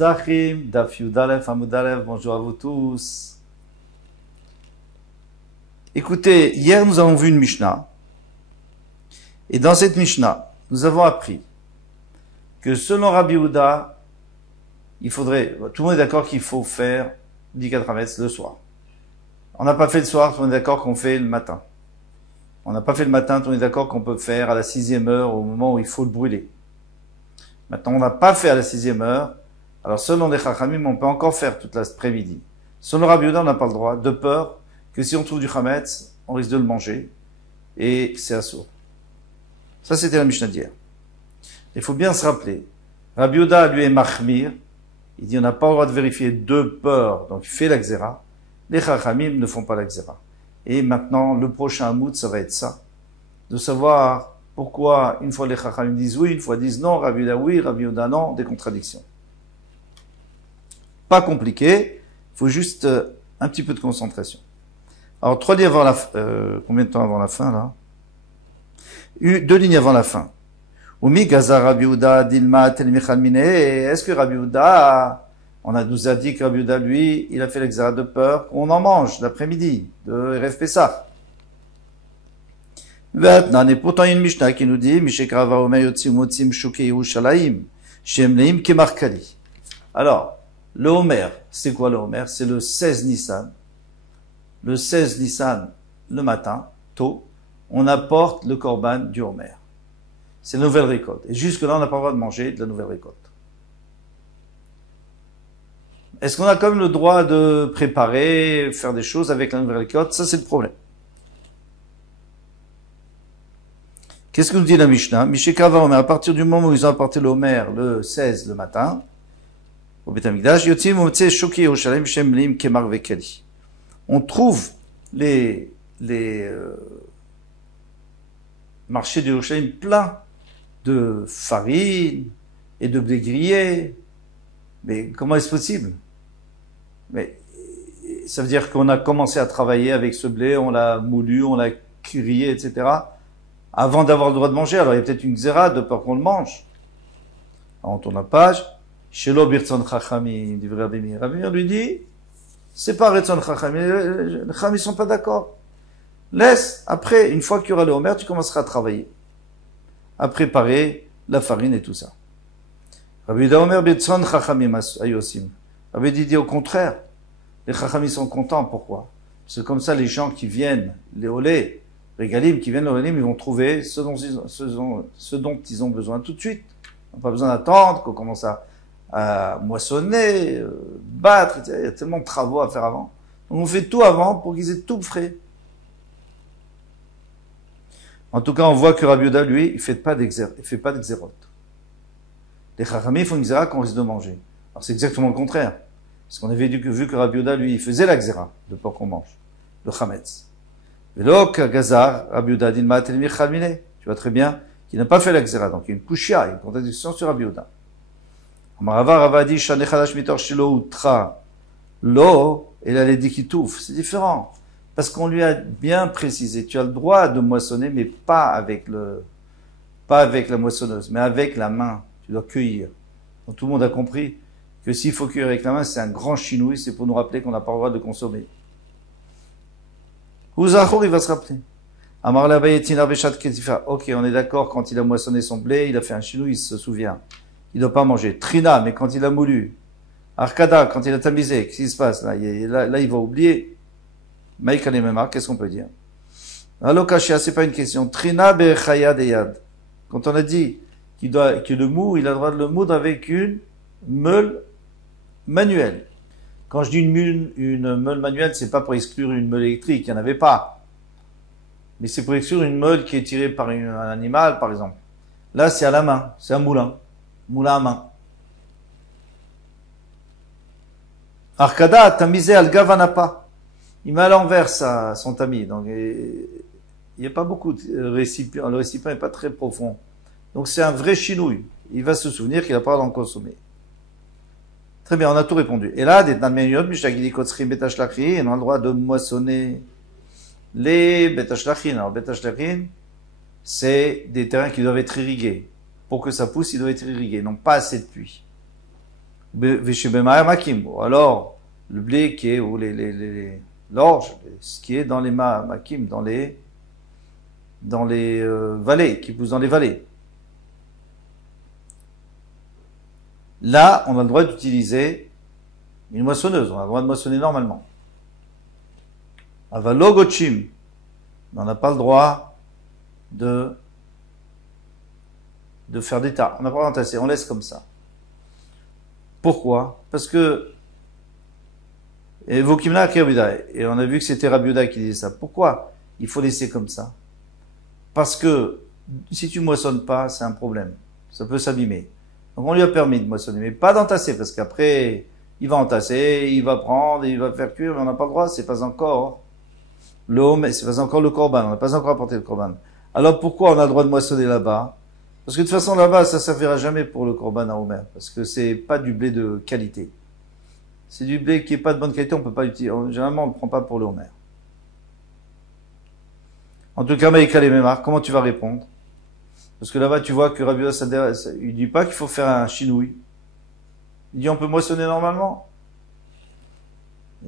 Zachim, Daf Yudalef, Amudalef, bonjour à vous tous. Écoutez, hier nous avons vu une Mishnah, et dans cette Mishnah, nous avons appris que selon Rabbi Yehuda, tout le monde est d'accord qu'il faut faire Bikat Hametz le soir. On n'a pas fait le soir, tout le monde est d'accord qu'on fait le matin. On n'a pas fait le matin, tout le monde est d'accord qu'on peut faire à la 6e heure, au moment où il faut le brûler. Maintenant, on n'a pas fait à la 6e heure, alors selon les Chachamim, on peut encore faire toute l'après-midi. Selon Rabbi Yehuda, on n'a pas le droit, de peur que si on trouve du Hametz, on risque de le manger, et c'est assourd. Ça, c'était la Mishnah d'hier. Il faut bien se rappeler, Rabbi Yehuda, lui, est Machmir, il dit on n'a pas le droit de vérifier de peur, donc il fait la Xéra. Les Chachamim ne font pas la Xéra. Et maintenant, le prochain Hamoud, ça va être ça, de savoir pourquoi une fois les Chachamim disent oui, une fois disent non, Rabbi Yehuda oui, Rabbi Yehuda non, des contradictions. Pas compliqué, il faut juste un petit peu de concentration. Alors, 3 lignes avant la fin, combien de temps avant la fin, là? 2 lignes avant la fin. Umi Gaza Rabbi Yehuda Dilma Tel Michal Mine. Est-ce que Rabbi Yehuda, nous a dit que Rabbi Yehuda, lui, il a fait l'exarat de peur qu'on en mange l'après-midi, de Erev Pessah. Et pourtant, il y a une Mishnah qui nous dit, Mishekrava Omer Yotzim Motzim Shukei Yerushalayim, Shem Leim Kemarkali. Alors, le Homer, c'est quoi le Homer? C'est le 16 Nissan. Le 16 Nissan, le matin, tôt, on apporte le korban du Homer. C'est la nouvelle récolte. Et jusque-là, on n'a pas le droit de manger de la nouvelle récolte. Est-ce qu'on a quand même le droit de préparer, faire des choses avec la nouvelle récolte? Ça, c'est le problème. Qu'est-ce que nous dit la Mishnah? Mishekava Homer, à partir du moment où ils ont apporté le Homer, le 16 le matin, au Beth Amikdash, Yotzim Motze Shoki Yerushalayim Shem Lim Kemar Vekeli. On trouve les marchés de Yerushalayim pleins de farine et de blé grillé. Mais comment est-ce possible? Mais ça veut dire qu'on a commencé à travailler avec ce blé, on l'a moulu, on l'a grillé, etc. avant d'avoir le droit de manger. Alors il y a peut-être une xéra de peur qu'on le mange. Alors, on tourne la page. Shelo Birtzon Chachamim, dit Rabbi Meir. Rabbi Meir lui dit, c'est pas Birtzon Chachamim, les Chachamim sont pas d'accord. Laisse, après, une fois qu'il y aura le Homer, tu commenceras à travailler. À préparer la farine et tout ça. Rabbi Yehuda Omer Birtzon Chachamim Ayosim. Rabbi dit au contraire. Les Chachamim sont contents, pourquoi? C'est comme ça, les gens qui viennent, les Olé, les Galim, qui viennent les Olim, ils vont trouver ce dont ils ont besoin tout de suite. On n'a pas besoin d'attendre qu'on commence à moissonner, battre, etc. Il y a tellement de travaux à faire avant. Donc on fait tout avant pour qu'ils aient tout frais. En tout cas, on voit que Rabbi Yehuda, lui, il fait pas d'exérote. Les Chachamim font une xéra qu'on risque de manger. Alors c'est exactement le contraire. Parce qu'on avait vu que Rabbi Yehuda, lui, il faisait la xéra, de peur qu'on mange, le chametz. Velo Gazar, Rabbi Yehuda, Dilma Tel Michal Mine. Tu vois très bien qu'il n'a pas fait la xéra. Donc il y a une kushia, une contradiction sur Rabbi Yehuda. Amarava Rava dit, Shane Chadash Mitor Shilo Utra. Lo, et là, les dit Kitouf. C'est différent. Parce qu'on lui a bien précisé, tu as le droit de moissonner, mais pas avec la moissonneuse, mais avec la main. Tu dois cueillir. Donc tout le monde a compris que s'il faut cueillir avec la main, c'est un grand chinouille, c'est pour nous rappeler qu'on n'a pas le droit de consommer. Ouzachor, il va se rappeler. Amar la bayetina beshat ketifa. Ok, on est d'accord, quand il a moissonné son blé, il a fait un chinouille, il se souvient. Il ne doit pas manger. Trina, mais quand il a moulu. Arkada, quand il a tamisé, qu'est-ce qui se passe là, il va oublier. Maïkanemema, qu'est-ce qu'on peut dire? Alokashia, c'est pas une question. Trina bechaya deyad. Quand on a dit que le mou, il a le droit de le moudre avec une meule manuelle. Quand je dis une meule manuelle, c'est pas pour exclure une meule électrique, il n'y en avait pas. Mais c'est pour exclure une meule qui est tirée par un animal, par exemple. Là, c'est à la main, c'est un moulin. Moulin à main. Arkada, tamisé al gavanapa. Il met à l'envers son tamis. Donc, il n'y a pas beaucoup de récipients. Le récipient n'est pas très profond. Donc, c'est un vrai chinouille. Il va se souvenir qu'il n'a pas d'en consommer. Très bien, on a tout répondu. Et là, on a le droit de moissonner les betashlachin. Alors, betashlachin, c'est des terrains qui doivent être irrigués. Pour que ça pousse, il doit être irrigué, non pas assez de pluie. Ou alors, le blé qui est, ou l'orge, ce qui est dans les makim, dans les vallées, qui pousse dans les vallées. Là, on a le droit d'utiliser une moissonneuse, on a le droit de moissonner normalement. Avalogochim, on n'a pas le droit de faire des tas. On n'a pas le droit d'entasser, on laisse comme ça. Pourquoi? Parce que, et Vokimna Rabbi, et on a vu que c'était Rabbi Yehuda qui disait ça. Pourquoi il faut laisser comme ça? Parce que, si tu moissonnes pas, c'est un problème. Ça peut s'abîmer. Donc on lui a permis de moissonner, mais pas d'entasser, parce qu'après, il va entasser, il va prendre, il va faire cuire, mais on n'a pas le droit, c'est pas encore c'est pas encore le korban, on n'a pas encore apporté le korban. Alors pourquoi on a le droit de moissonner là-bas? Parce que de toute façon là-bas, ça servira jamais pour le korban à Omer, parce que c'est pas du blé de qualité. C'est du blé qui est pas de bonne qualité, on peut pas l'utiliser. Généralement, on le prend pas pour le Omer. En tout cas, Maïka les Mémar, comment tu vas répondre? Parce que là-bas, tu vois que Rabbi Yehuda, il dit pas qu'il faut faire un chinouille. Il dit on peut moissonner normalement.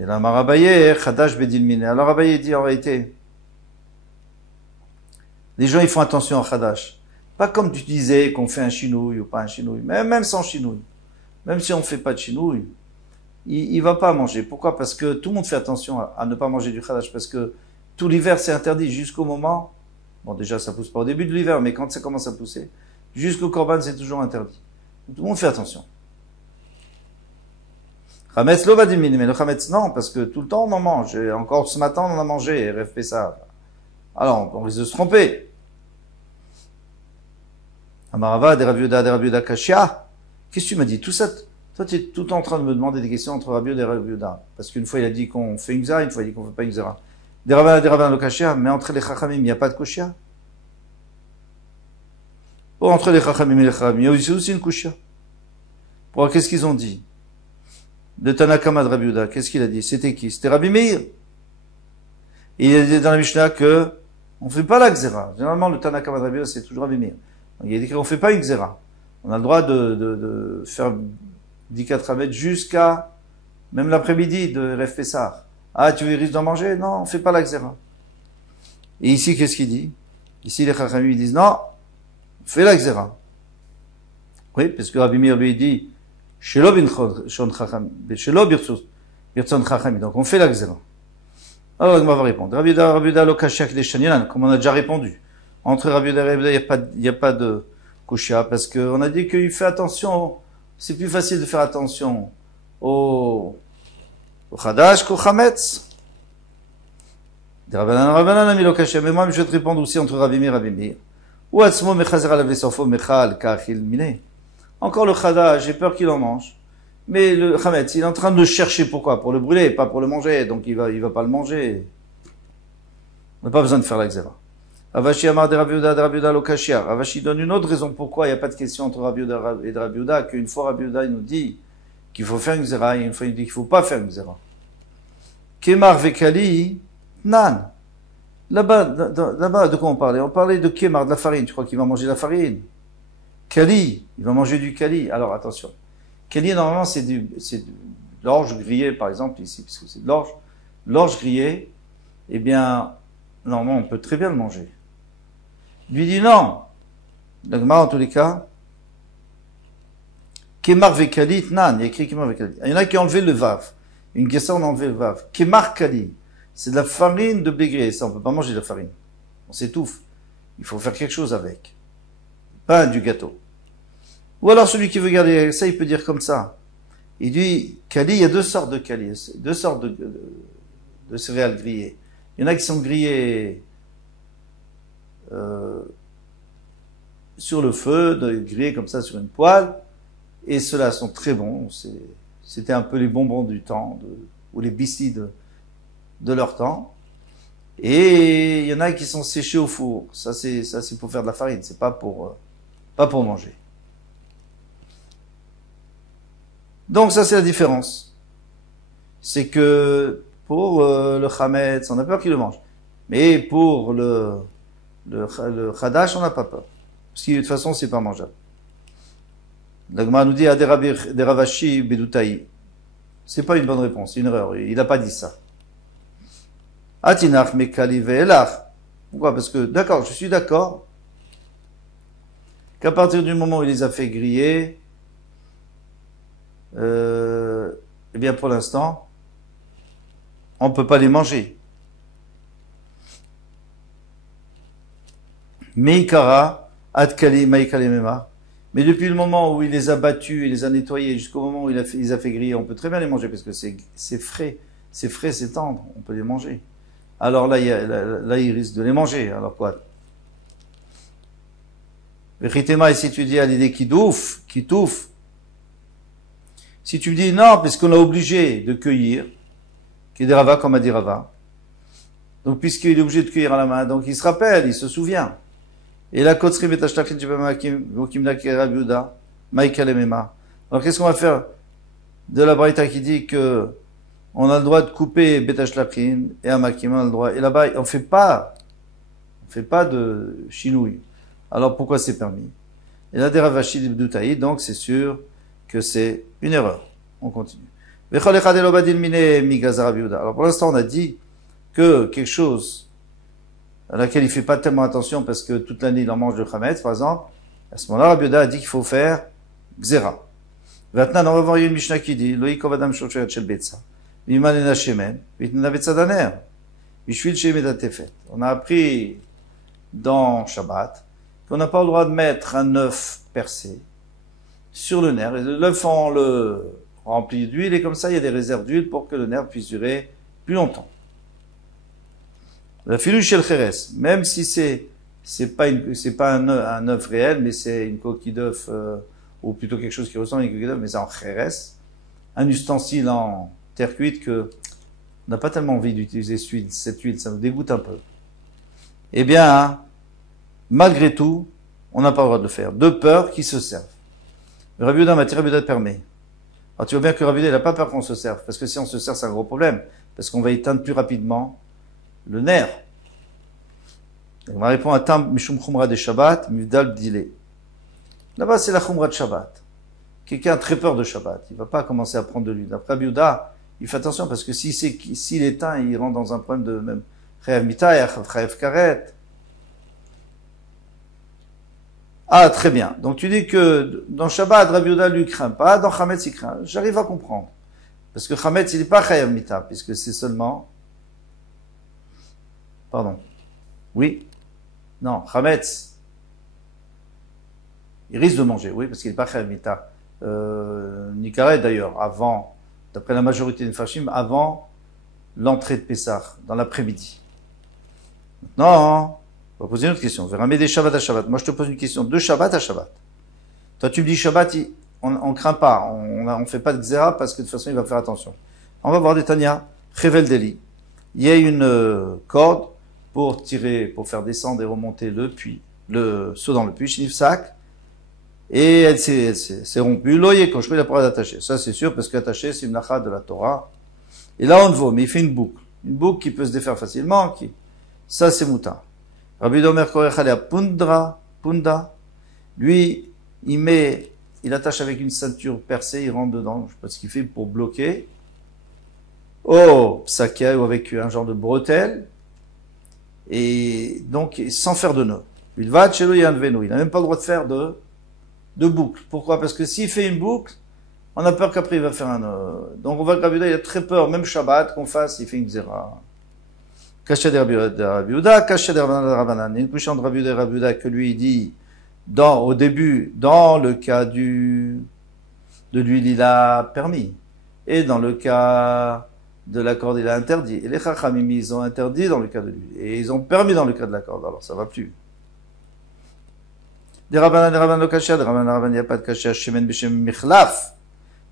Et là, Marabaye, Khadash Bedilmine. Alors Abaye dit en réalité, les gens ils font attention à Khadash. Pas comme tu disais qu'on fait un chinouille ou pas un chinouille. Mais même sans chinouille. Même si on fait pas de chinouille, il va pas manger. Pourquoi? Parce que tout le monde fait attention à ne pas manger du Khadash. Parce que tout l'hiver c'est interdit jusqu'au moment. Bon, déjà, ça pousse pas au début de l'hiver, mais quand ça commence à pousser, jusqu'au korban, c'est toujours interdit. Tout le monde fait attention. Chametz lo vadimine, mais le chametz non, parce que tout le temps on en mange. Et encore ce matin on en a mangé, RFP ça. Alors, on risque de se tromper. Amarava, des Rabbi Yehuda Kashia. Qu'est-ce que tu m'as dit? Tout ça, toi tu es tout le temps en train de me demander des questions entre Rabbi Yehuda et Rabbi Yehuda. Parce qu'une fois il a dit qu'on fait une zara, une fois il a dit qu'on fait pas une zara. Des rabbins le kashia, mais entre les chachamim, il n'y a pas de koshia. Ou entre les chachamim et les chachamim, il y a aussi une koshia. Pourquoi, qu'est-ce qu'ils ont dit? De Tanakama de Rabbi Yehuda, qu'est-ce qu'il a dit? C'était qui? C'était Rabbi Meir. Et il a dit dans la Mishnah que on fait pas la xéra. Généralement, le Tanakama de Rabbi Yehuda, c'est toujours Rabbi Meir. Donc, il a dit qu'on fait pas une xéra. On a le droit de faire 10 mètres jusqu'à, même l'après-midi de Ref Pessah. Ah, tu risques d'en manger? Non, on fait pas la xéra. Et ici, qu'est-ce qu'il dit? Ici, les chachamim, ils disent, non, on fait la xéra. Oui, parce que Rabbi Meir lui dit, Shelo birtzon chacham, donc on fait la xéra. Alors, on va répondre. Rabbi Yehuda lo kashia k'deshaninan, comme on a déjà répondu. Entre Rabbi Yehuda et Rabbi Yehuda, il n'y a pas de koshia, parce qu'on a dit qu'il fait attention, c'est plus facile de faire attention au Khadash qu'au Chametz. Mais moi, je vais te répondre aussi entre Rabbi Meir et Rabbi Meir. Ou atzmo mechazer alav lesofo mechal kachil mine. Encore le Khadash, j'ai peur qu'il en mange. Mais le Chametz, il est en train de le chercher. Pourquoi? Pour le brûler, pas pour le manger. Donc il va pas le manger. On n'a pas besoin de faire la xéra. Ravashi amar de Rabbi Yehuda lo kashia. Ravashi donne une autre raison pourquoi il n'y a pas de question entre Rabbi Yehuda et Rabbi Yehuda, qu'une fois Rabbi Yehuda, il nous dit qu'il faut faire une xéra, et une fois il dit qu'il faut pas faire une xéra. Kemar vekali, nan. Là-bas, de quoi on parlait? On parlait de Kemar, de la farine. Tu crois qu'il va manger de la farine? Kali, il va manger du kali. Alors attention. Kali, normalement, c'est de l'orge grillée, par exemple, ici, puisque c'est de l'orge. L'orge grillée, eh bien, normalement, on peut très bien le manger. Il lui dit non. L'agma, en tous les cas, Kemar vekali, nan. Il y a écrit Kemar vekali. Il y en a qui ont enlevé le vav. Une question, on a enlevé le vav. Kemar kali. C'est de la farine de blé grillé. Ça, on peut pas manger de la farine. On s'étouffe. Il faut faire quelque chose avec. Pas du gâteau. Ou alors celui qui veut garder ça, il peut dire comme ça. Il dit, kali, il y a deux sortes de kali, deux sortes de céréales grillées. Il y en a qui sont grillées sur le feu, grillées comme ça sur une poêle, et ceux-là sont très bons. C'était un peu les bonbons du temps, ou les biscuits de leur temps. Et il y en a qui sont séchés au four. Ça c'est pour faire de la farine, c'est pas pour manger. Donc ça c'est la différence. C'est que pour le chametz, on a peur qu'il le mange. Mais pour le chadash, on n'a pas peur. Parce que de toute façon, c'est pas mangeable. La Gemara nous dit des Ravashi Bedutaï. C'est pas une bonne réponse, c'est une erreur. Il n'a pas dit ça. Atinach Mekali Ve'elach. Pourquoi? Parce que, d'accord, je suis d'accord qu'à partir du moment où il les a fait griller, eh bien pour l'instant, on ne peut pas les manger. Meikara, Adkali, Maikali Mema. Mais depuis le moment où il les a battus, il les a nettoyés, jusqu'au moment où il les a fait griller, on peut très bien les manger parce que c'est frais, c'est tendre, on peut les manger. Alors là, il risque de les manger. Alors quoi? Ritema, et si tu dis à l'idée qui touffe, si tu me dis non, puisqu'on a obligé de cueillir, qui est des Rava comme a dit Rava, donc puisqu'il est obligé de cueillir à la main, donc il se rappelle, il se souvient. Et la Kotsri Betashlachin Jibamakim Rabiuda, Maïkalemema. Alors qu'est-ce qu'on va faire de la Braïta qui dit que on a le droit de couper Betashlachin et Amakim, on a le droit. Et là-bas, on fait pas de chinouille. Alors pourquoi c'est permis? Et là, des Ravashi Bdoutaï, donc c'est sûr que c'est une erreur. On continue. Alors pour l'instant, on a dit que quelque chose à laquelle il fait pas tellement attention parce que toute l'année il en mange de Khametz, par exemple, à ce moment-là, Rabbi Yehuda a dit qu'il faut faire Gzera. Maintenant, on va voir une Mishnah qui dit, Loïk Ovadam Shochet Shel Betsa, Miman Ena Shemen, Vitna Betsa Daner, Bishvil Shemedat Tefet. On a appris dans Shabbat qu'on n'a pas le droit de mettre un œuf percé sur le nerf. L'œuf, on le remplit d'huile et comme ça, il y a des réserves d'huile pour que le nerf puisse durer plus longtemps. La filouche shel cheres, même si c'est pas un œuf réel, mais c'est une coquille d'œuf, ou plutôt quelque chose qui ressemble à une coquille d'œuf, mais c'est en cheres, un ustensile en terre cuite que on n'a pas tellement envie d'utiliser cette huile, ça nous dégoûte un peu. Eh bien, malgré tout, on n'a pas le droit de le faire, de peur qu'ils se servent. Rabbi Yehuda m'a dit, Rabbi Yehuda permet. Alors tu vois bien que Rabbi Yehuda, il n'a pas peur qu'on se serve, parce que si on se sert, c'est un gros problème, parce qu'on va éteindre plus rapidement le nerf. On va répondre à Tam Mishum Khumra de Shabbat, Mivdal Bdile. Là-bas, c'est la Khumra de Shabbat. Quelqu'un a très peur de Shabbat. Il ne va pas commencer à prendre de l'huile. Après Rabbi Yehuda, il fait attention parce que s'il éteint, il rentre dans un problème de même Chayav Mitah, Chayav Karet. Ah, très bien. Donc tu dis que dans Shabbat, Rabbi Yehuda lui craint pas, dans Chametz il craint. J'arrive à comprendre. Parce que Chametz, il n'est pas Chayav Mitah, puisque c'est seulement... Pardon. Oui. Non, Chametz. Il risque de manger, oui, parce qu'il n'est pas Chayav Mitah. Nikaret d'ailleurs, avant, d'après la majorité des Fashim, avant l'entrée de Pessah, dans l'après-midi. Maintenant, on va poser une autre question. Verramé des Shabbat à Shabbat. Moi, je te pose une question de Shabbat à Shabbat. Toi, tu me dis Shabbat, on craint pas, on fait pas de Xéra parce que de toute façon, il va faire attention. On va voir des Tanya, Chevel Deli. Il y a une corde pour tirer, pour faire descendre et remonter le seau dans le puits, Shnifsak, et elle s'est rompue. L'oyer, quand je peux la pouvoir d'attacher. Ça, c'est sûr, parce qu'attacher, c'est une lacha de la Torah. Et là, on le voit, mais il fait une boucle. Une boucle qui peut se défaire facilement, ça, c'est mouta. Rabbi Domer Korechale Punda. Lui, il attache avec une ceinture percée, il rentre dedans. Je sais pas ce qu'il fait pour bloquer. Psakia, ou avec un genre de bretelle. Et donc, sans faire de nœud. Il va chez lui, il n'a même pas le droit de faire de boucle. Pourquoi? Parce que s'il fait une boucle, on a peur qu'après il va faire un nœud. Donc on voit que Rabbi Yehuda, il a très peur, même Shabbat, qu'on fasse, il fait une xéra. Kasha de Rabbi Yehuda, Kasha de Rabbanan. Il y a une couche entre Rabbi Yehuda et Rabbi Yehuda que lui, il dit, au début, dans le cas de l'huile, il a permis. Et dans le cas de la corde, il a interdit. Et les Chachamim, ils ont interdit dans le cas de l'huile. Et ils ont permis dans le cas de la corde. Alors ça va plus. Des Rabbanan le Kasha, des Rabbanan, il n'y a pas de Kasha, Shemen Beshem Michlaf.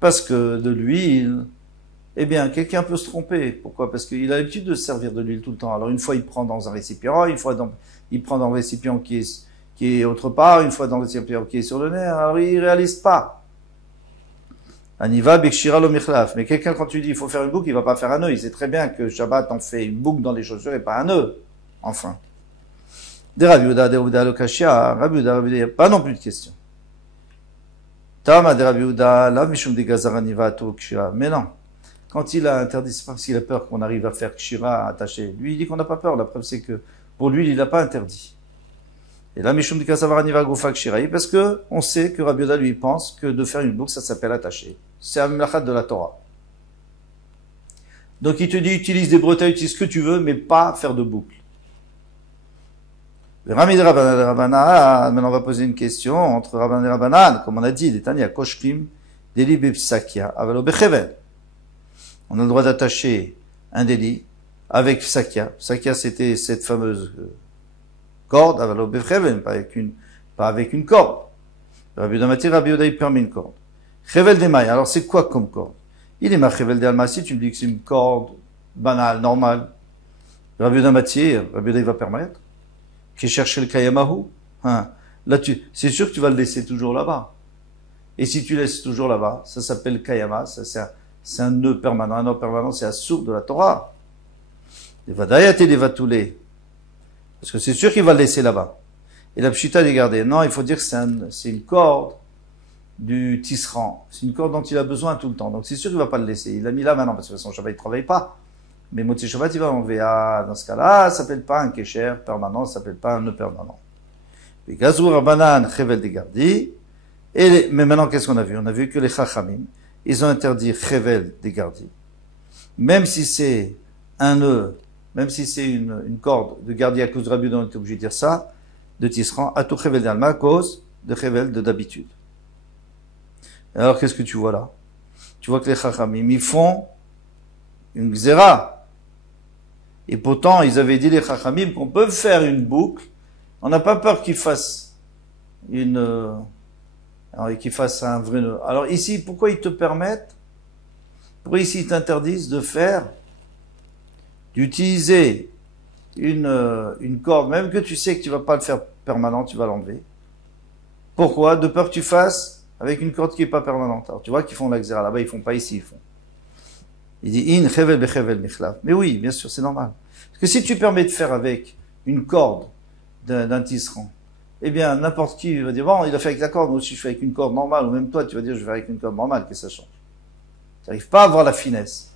Parce que de l'huile, eh bien, quelqu'un peut se tromper. Pourquoi? Parce qu'il a l'habitude de se servir de l'huile tout le temps. Alors, une fois, il prend dans un récipient, une fois, il prend dans le récipient qui est autre part, une fois dans le récipient qui est sur le nerf. Alors, il réalise pas. Aniva Bekshira lo Michlaf. Mais quelqu'un, quand tu dis, il faut faire une boucle, il va pas faire un nœud. Il sait très bien que Shabbat, on fait une boucle dans les chaussures et pas un nœud. Enfin. Des Rabbi Yehuda, le Kashia, Rabbi Yehuda, il n'y a pas non plus de question. Tama de Rabbi Yehuda, la mishum de gazaraniva to kshira. Mais non. Quand il a interdit, c'est pas parce qu'il a peur qu'on arrive à faire kshira attaché. Lui, il dit qu'on n'a pas peur. La preuve, c'est que pour lui, il n'a pas interdit. Et là, mishum de gazaraniva gofa kshira. Parce que on sait que Rabbi Yehuda, lui, pense que de faire une boucle, ça s'appelle attaché. C'est un melachat de la Torah. Donc il te dit, utilise des bretelles, utilise ce que tu veux, mais pas faire de boucle. Rami de Rabbanan, maintenant on va poser une question entre Rabbanan et Rabbanan, comme on a dit, les Tanya Koshkim, Deli Bepsakia, Avalo Bechevel. On a le droit d'attacher un délit avec Psakia. Psakia, c'était cette fameuse corde, Avalo Bechevel, pas avec une corde. Rabbi Yehuda Rabbi Yehuda, il permet une corde. Chevel des mailles. Alors c'est quoi comme corde? Il est ma Chevel des Almasi, tu me dis que c'est une corde banale, normale. Rabbi Yehuda Rabbi Yehuda, il va permettre. Qui cherche le Kayamahu. Hein. Là, c'est sûr que tu vas le laisser toujours là-bas. Et si tu laisses toujours là-bas, ça s'appelle Kayama, c'est un nœud permanent. Un nœud permanent, c'est un sourd de la Torah. Les Vadayat et les Vatoulé. Parce que c'est sûr qu'il va le laisser là-bas. Et la Pshita les garder. Non, il faut dire que c'est une corde du tisserand. C'est une corde dont il a besoin tout le temps. Donc c'est sûr qu'il va pas le laisser. Il l'a mis là maintenant, parce que son Shabbat, il travaille pas. Mais Motzi Shabbat, il va enlever. Ah, dans ce cas-là, ça s'appelle pas un kécher permanent, ça s'appelle pas un nœud permanent. Et Gazou Rabbanan, Chevel de Gardi. Mais maintenant, qu'est-ce qu'on a vu? On a vu que les Chachamim, ils ont interdit Chevel de Gardi. Même si c'est un nœud, même si c'est une corde de Gardi à cause de Rabbi Yehuda, on est obligé de dire ça, de tisserand, à tout Chevel d'Alma, à cause de Chevel de d'habitude. Alors, qu'est-ce que tu vois là? Tu vois que les Chachamim, ils font une Xéra. Et pourtant, ils avaient dit les Chachamim qu'on peut faire une boucle. On n'a pas peur qu'ils fassent qu'ils fassent un vrai nœud. Alors ici, pourquoi ils te permettent? Pourquoi ici ils t'interdisent d'utiliser une corde, même que tu sais que tu vas pas le faire permanent, tu vas l'enlever. Pourquoi? De peur que tu fasses avec une corde qui est pas permanente. Alors tu vois qu'ils font la Xéra là-bas, ils font pas ici, ils font. Il dit in chevel bechevel michlav. Mais oui, bien sûr, c'est normal. Parce que si tu permets de faire avec une corde d'un tisserand, eh bien, n'importe qui va dire, bon, il a fait avec la corde, moi aussi je fais avec une corde normale, ou même toi, tu vas dire, je vais faire avec une corde normale, qu'est-ce que ça change? Tu n'arrives pas à avoir la finesse.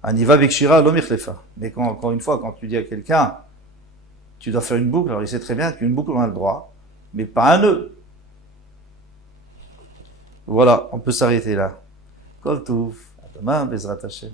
Aniva bekshira lomichlefa. Mais encore une fois, quand tu dis à quelqu'un, tu dois faire une boucle, alors il sait très bien qu'une boucle, on a le droit, mais pas un nœud. Voilà, on peut s'arrêter là. Kol touf. Demain, Bezrat Hashem.